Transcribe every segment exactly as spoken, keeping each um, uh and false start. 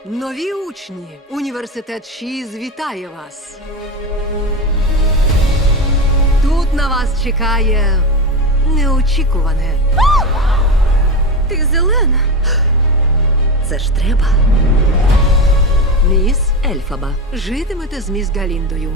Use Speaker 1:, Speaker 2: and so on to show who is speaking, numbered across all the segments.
Speaker 1: Нові учні. Університет Шіз вітає вас. Тут на вас чекає неочікуване.
Speaker 2: Ти зелена.
Speaker 3: Це ж треба.
Speaker 1: Міс,
Speaker 3: Ельфаба.
Speaker 1: житимете з міс Галіндою.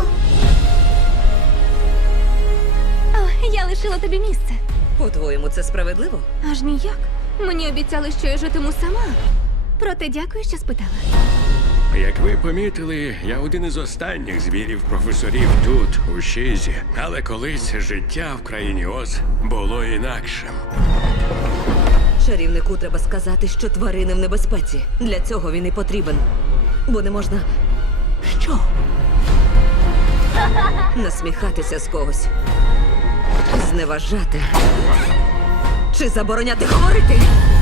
Speaker 2: О, я лишила тобі місце.
Speaker 3: По-твоєму, це справедливо?
Speaker 2: Аж ніяк. Мені обіцяли, що я житиму сама. Проте дякую, що спитала.
Speaker 4: Як ви помітили, я один із останніх звірів професорів тут, у Шізі. Але колись життя в країні Оз було інакшим.
Speaker 3: Чарівнику треба сказати, що тварини в небезпеці. Для цього він і потрібен. Бо не можна. Що? Насміхатися з когось. Зневажати. Чи забороняти говорити?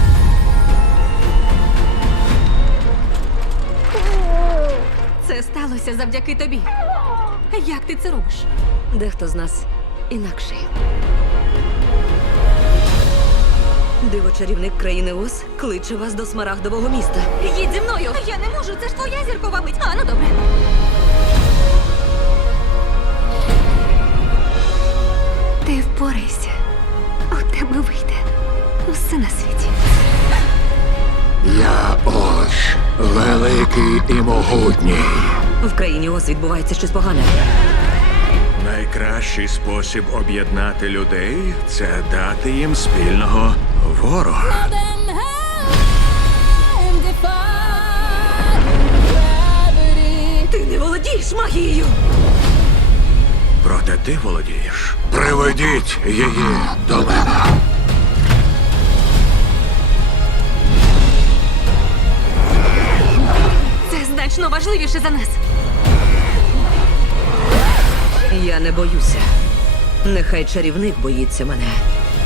Speaker 2: Це сталося завдяки тобі. Як ти це робиш?
Speaker 3: Дехто з нас інакший. Диво-чарівник країни Оз кличе вас до смарагдового міста.
Speaker 2: Їдь зі мною! Я не можу, це ж твоя зіркова мить. А, ну добре. Ти впорайся. У тебе вийде усе на світі.
Speaker 5: Я Оз, великий і могутній.
Speaker 3: В країні Оз відбувається щось погане.
Speaker 4: Найкращий спосіб об'єднати людей це дати їм спільного ворога.
Speaker 3: Ти не володієш магією!
Speaker 4: Проте ти володієш.
Speaker 5: Приведіть її до мене.
Speaker 2: Це значно важливіше за нас.
Speaker 3: Я не боюся. Нехай чарівник боїться мене.